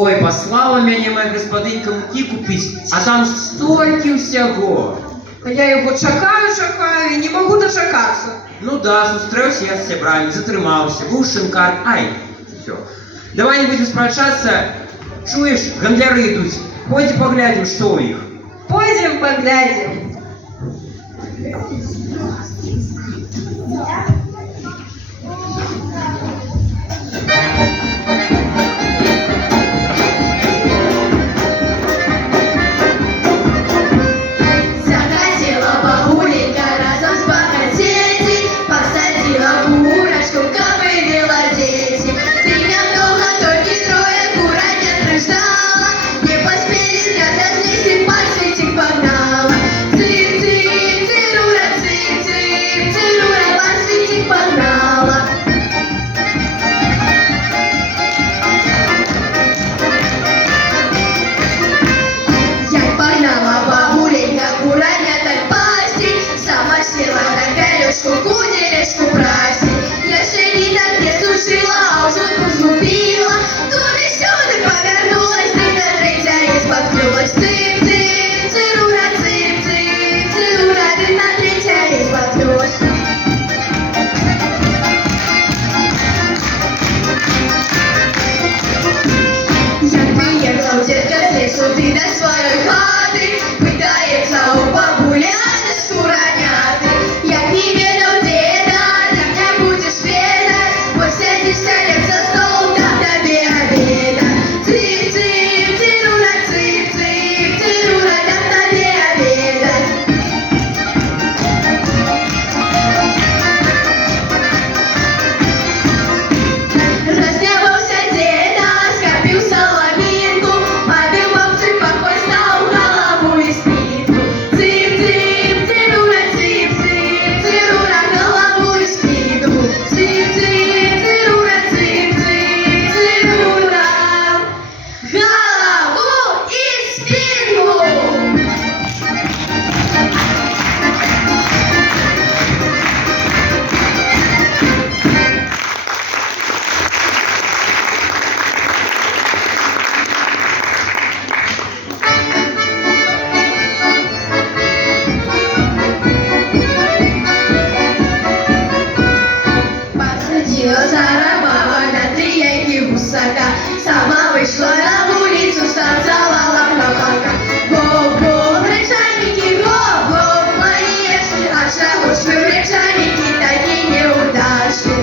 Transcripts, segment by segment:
Ой, послала мяне моя гаспадынька мукі купіць, а там столькі ўсяго. А я его чакаю и не могу дочакаться. Ну да, сустрэўся я з сябрамі, затрымаўся, быў шынкар, ай, все. Давай не будем спрачацца, чуеш, гандляры ідуць, пойдзі паглядзім, што ў іх. Пойдем поглядим. Ты до своей хаты пытается у бабуляны скураняты. Я не ведал деда, ты меня будешь ведать. Вот садишься лет за стол, там до обеда. Цып-цып, цирура, цып-цып, цирура, там до обеда. Разнявался деда, скопил соломинку, побил бабцы покой, стал голову и спинку. Цып-цып, цирура, цып-цып, цирура, голову и спинку. Цып-цып, цирура, цып-цып, цирура, голову и спинку. Посадила Сара баба на три яйки гусака. Сама вышла на улицу, сказала лапка-лапка. Гоп-гоп, гречаники, гоп-гоп, мои ешки. А чего ж вы, гречаники, такие неудачки?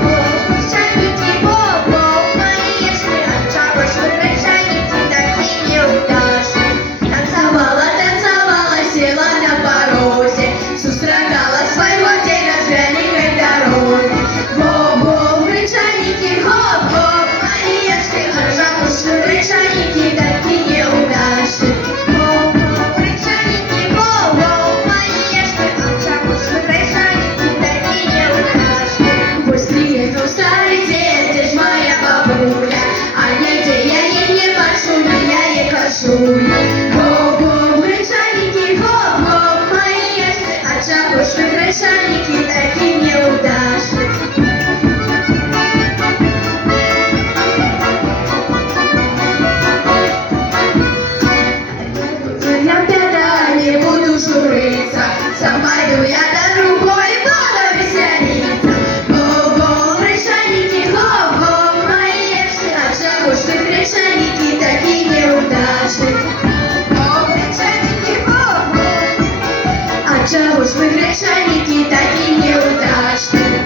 Гоп-гоп, гречаники, гоп-гоп, мои ешки. А чего ж вы, гречаники, такие неудачки? Танцевала, танцевала, села на порозе, сустракала своего деда с великой дороги. Гоп-гоп, гречаники, гоп-гоп, мои ешки. А чего ж вы, гречаники, такие неудачки? Гоп-гоп, гречаники, гоп-гоп, мои ешки. А чего ж вы, гречаники, такие неудачки? Пусть приехал старый дед, где ж моя бабуля, а нигде я не бачу, я не хожу. Гоп-гоп, гречаники, гоп-гоп, мои ешки. А чего ж вы, гречаники, такие неудачки? Я пята не буду журиться, сама иду я до другой, буду веселиться. Гоп-гоп, гречаники, гоп-гоп, мои ешки. А чего ж вы, гречаники, такие неудачные? Гоп, гречаники, гоп-гоп. А чего ж вы, гречаники, такие неудачные?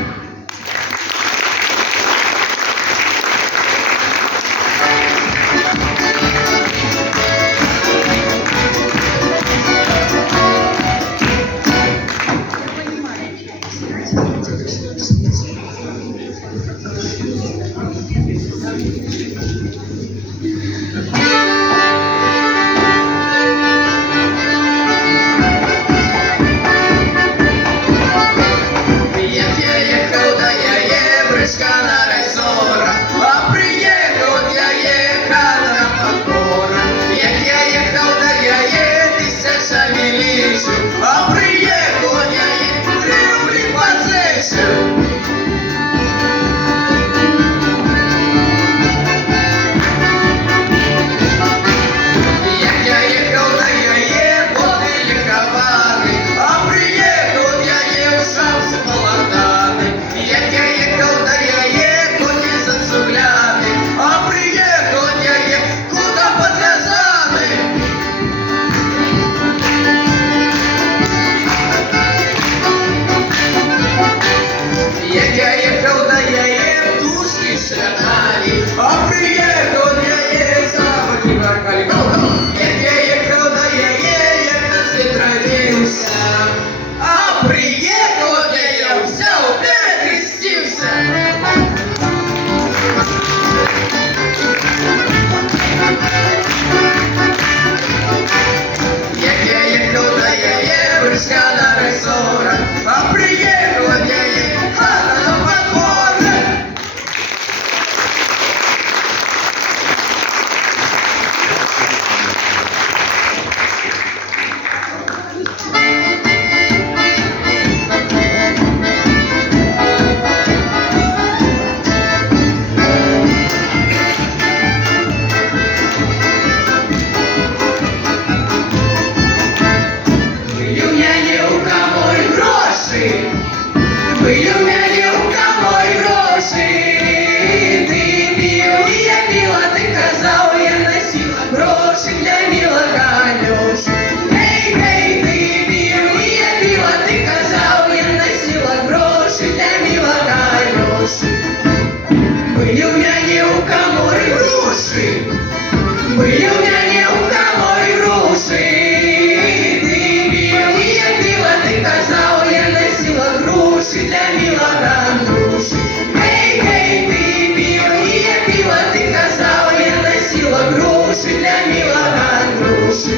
груши.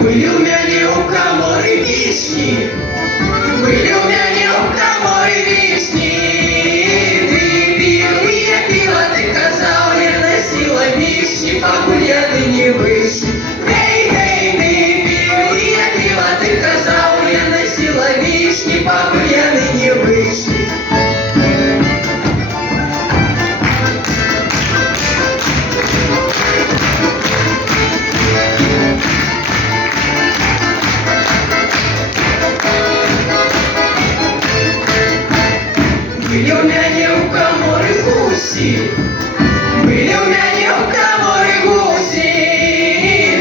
Были у мяне у каморы вишни, были у мяне у каморы вишни. Ты пил, и я пила, ты казал, я носила вишни, покуль яны не вышли. Эй, эй, ты пил, и я пила, ты казал, я носила вишни, покуль яны не вышли. Были у мяне у каморы гуси, были у мяне у каморы гуси.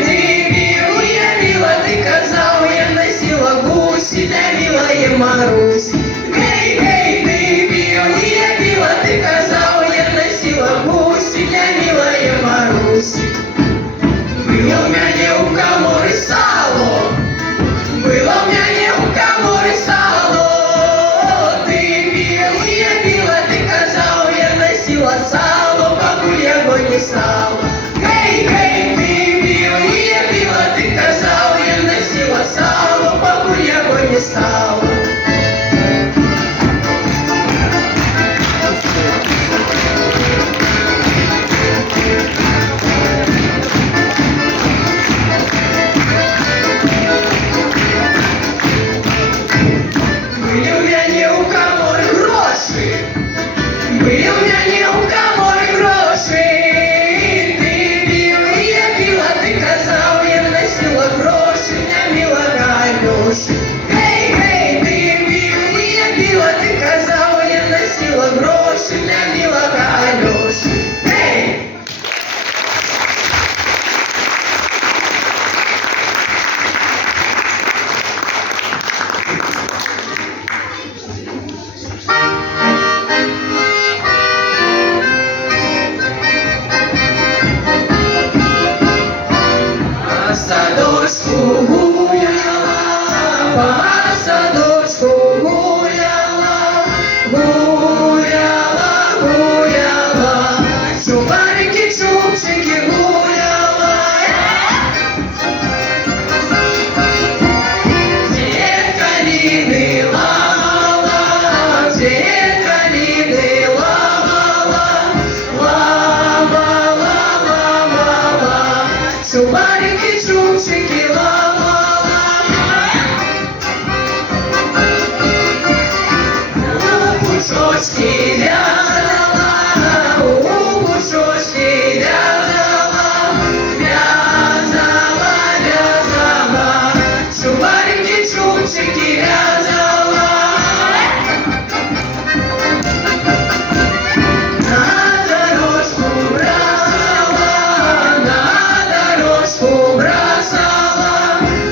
Ты пил, я пила, ты казал, я носила гуси для милой Маруси. Эй, эй, ты пил, я пила, ты казал, я носила гуси для милой Маруси. Было у мяне у каморы сало, было у мяне у каморы сало. Сало, покуль яго не стало. Гей, гей, ты пил, и я пила, ты казал, я носила сало, покуль яго не стало. Были у мяне у каморы гроши, были у мяне у каморы гроши. Ты пил, и я пила, ты казал, я носила гроши для милого Алёши. Эй, эй, ты пил, и я пила, ты казал, я носила гроши для милого Алёши. Эй! По садочку гуляла, по садочку гуляла, гуляла, гуляла, чубарики, чубчики гуляла. Цвет калины ломала, цвет калины ломала, ломала, ломала, чубарики, чубчики ломала. Пучочки вязала, пучочки вязала, вязала, вязала, чубарики, чубчики вязала. На дорожку бросала, на дорожку бросала,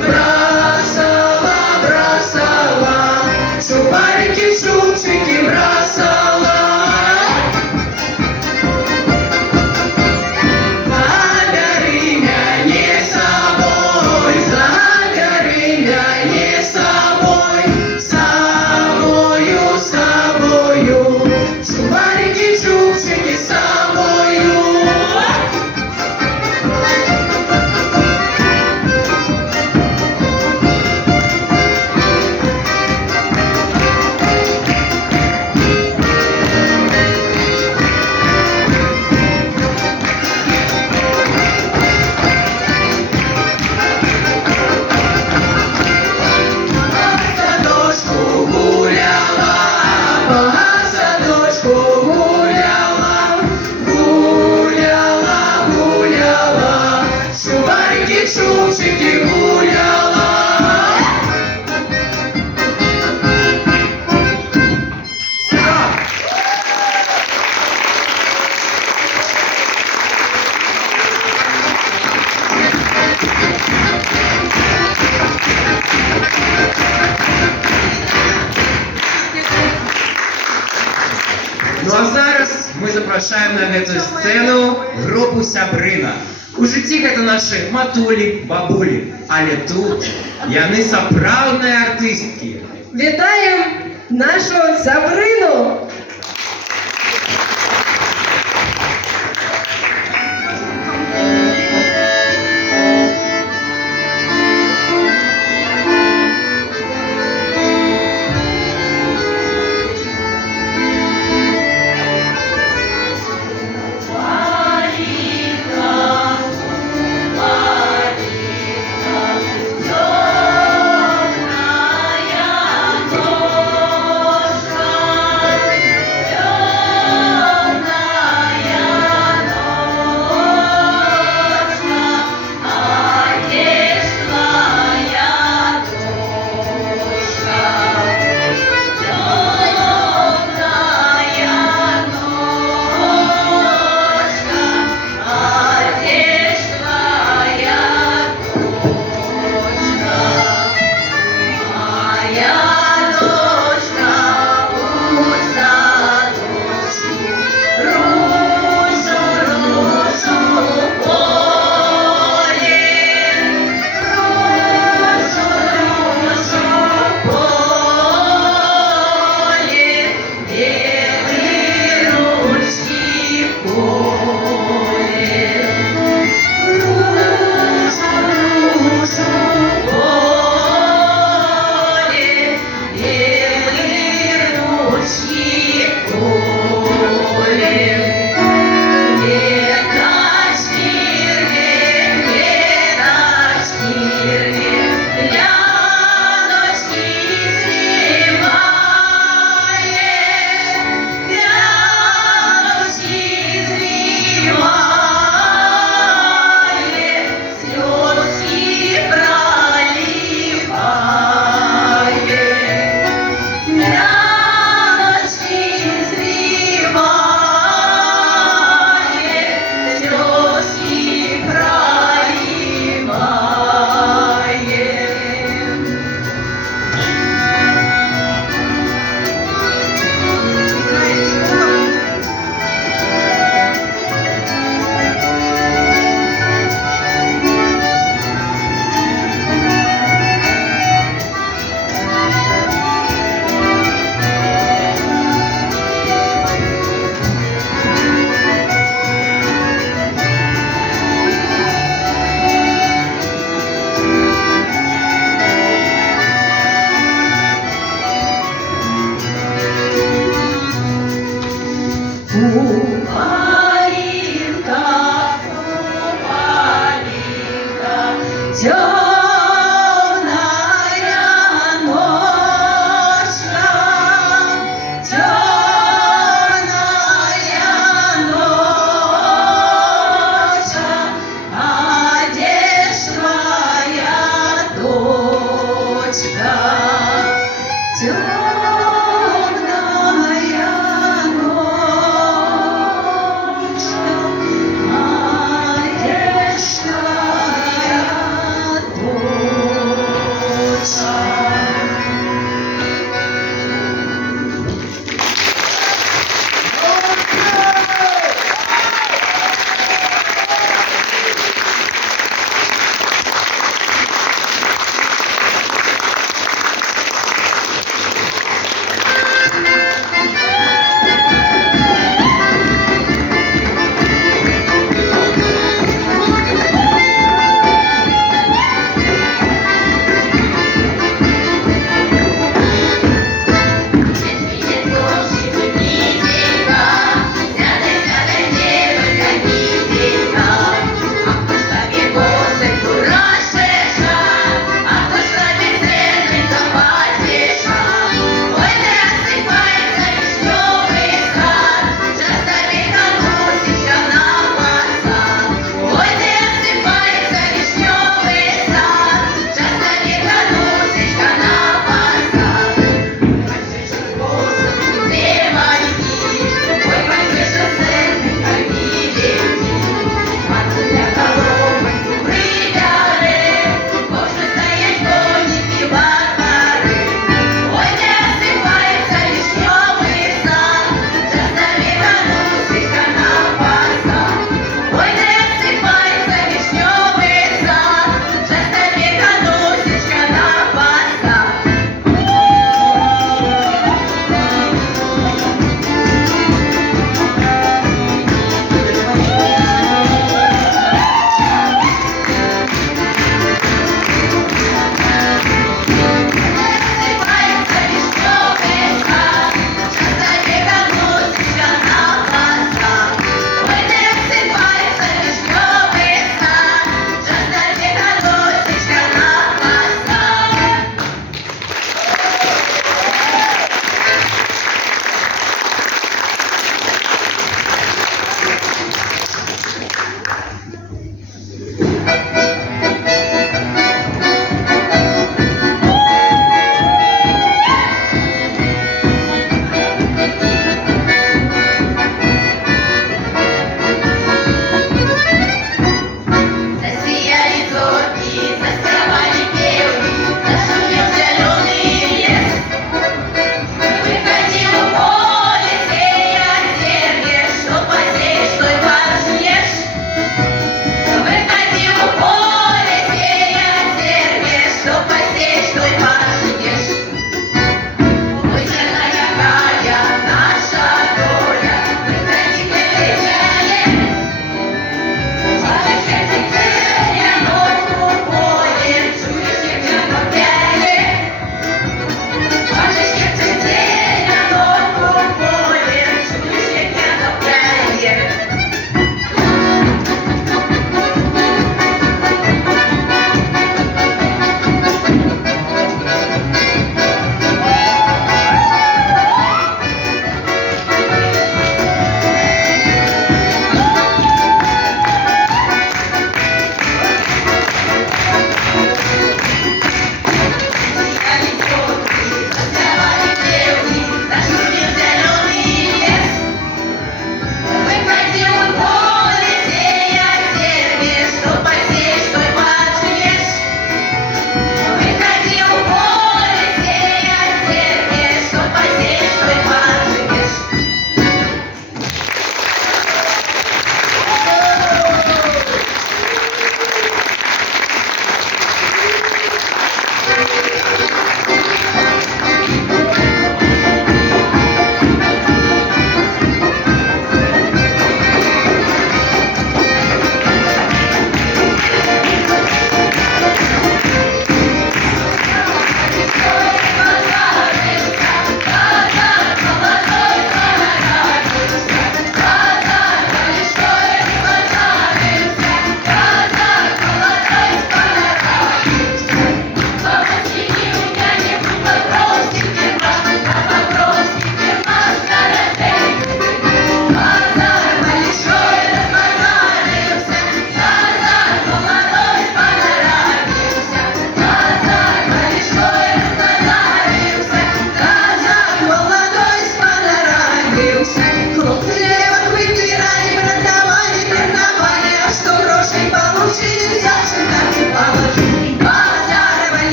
бросала, бросала, чубарики, чубчики бросала. Забери меня с собой, забери меня с собой, с собою, чубарики, чубчики с собою. Садочку гуляла, по садочку гуляла, гуляла, гуляла, чубарики, чубчики гуляла. Ну а зараз ми запрошаємо на цю сцену групу Сябрина. У житті гэта наші матулі, бабулі, але тут яны сапраўдныя артысткі. Вітаємо нашу Сабрину! очах.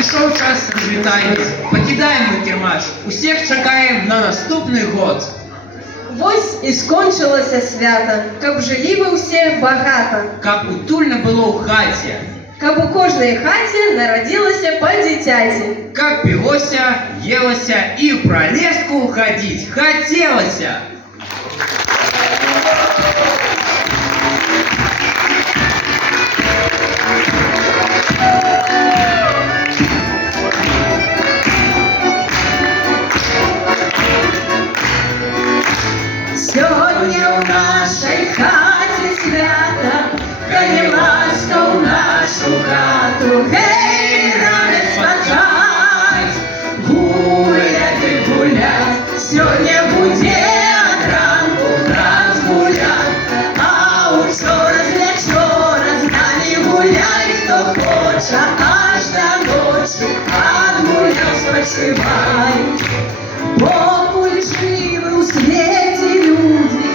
Надышоў час развітання. Пакідаем мы кірмаш. Усіх чакаем на наступны год. Вось і скончылася свята, каб жылі вы ўсе багата, Каб утульна было ў хаце, каб у кожнай хаце нарадзілася па дзіцяці. каб пілося, елася і ў пралеску хадзіць хацелася. Сёння ў нашай хаце свята, калі ласка ў нашу хату, гей, радасць пачаць, гуляць і гуляць. Сёння будзе ад ранку нас гулять, а учора з вечора з намі гуляй, хто хоча, аж да ночы, адгуляў спачывай. Покуль жывы ў свеце людзі,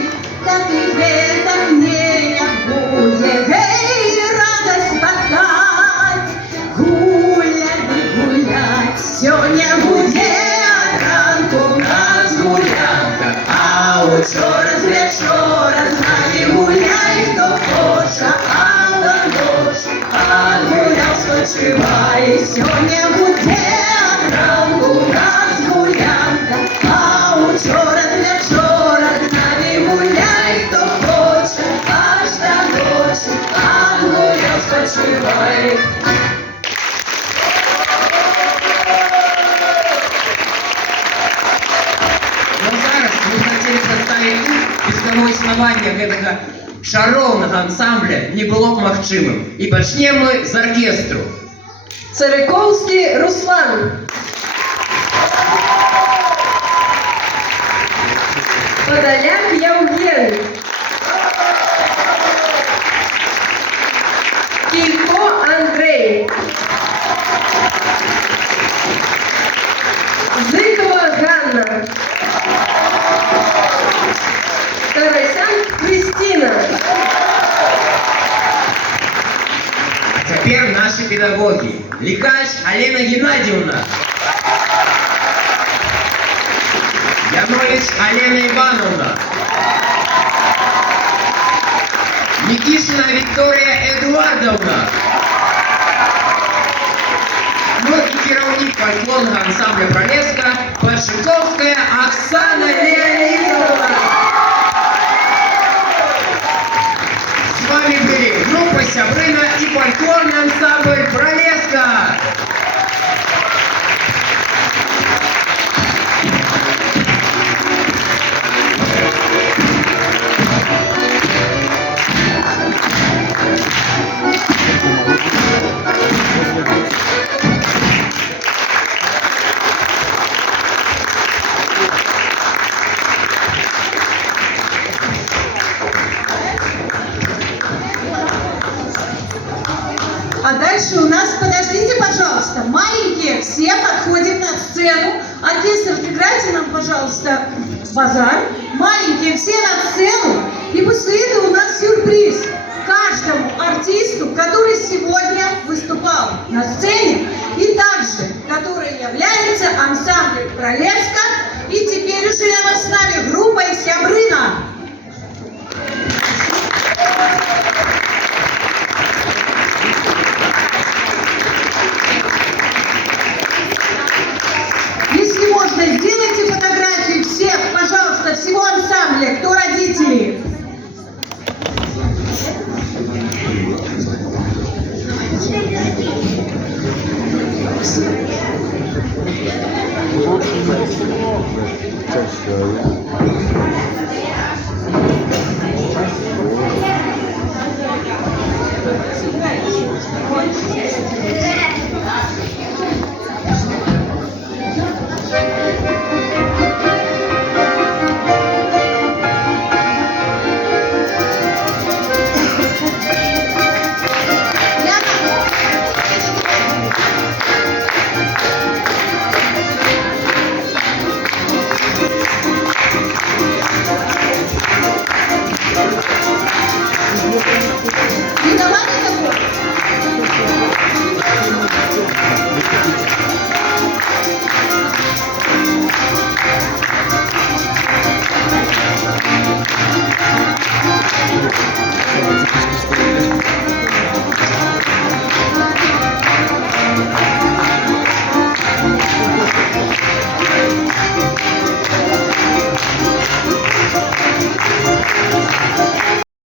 так і гэтак неяк будзе, гей, радасць спаткаць, гуляць і гуляць. Сёння будзе ад ранку нас гулянка, а учора з вечора з намі гуляй, хто хоча, а да ночы адгуляў спачывай. Сёння будзе ад ранку нас гулянка, а учора з вечора з намі гуляй, хто хоча, аж да ночы адгуляў спачывай. Ну зараз мы хацелі прадставіць тут, без таго існавання гэтага шароўнага ансамбля не было б магчымым. І пачнем мы з аркестру. Царыкоўскі Руслан, Падаляк Яўген, Кілько Андрей, Зыкова Ганна, Тарасян Христина. А цяпер нашы педагогі. Лікач Алена Геннадьевна, Янович Алена Ивановна, Никишина Виктория Эдуардовна, ну и кіраўнік фольклорного ансамбля «Пролеска» Подшиковская Оксана Леонидовна. С вами были группа «Сябрына» и фольклорный ансамбль «Пролеска». А дальше у нас, подождите, пожалуйста, маленькие все подходят на сцену. Оркестр, играйте нам, пожалуйста, базар. Маленькие все на сцену. И после этого у нас сюрприз каждому артисту, который сегодня выступал на сцене, и также, который является ансамблем «Пролеска». И теперь уже рядом с нами группа «Сябрына». Если можно, сделайте фотографии всех, пожалуйста, всего ансамбля, кто родители. Виноваты такой?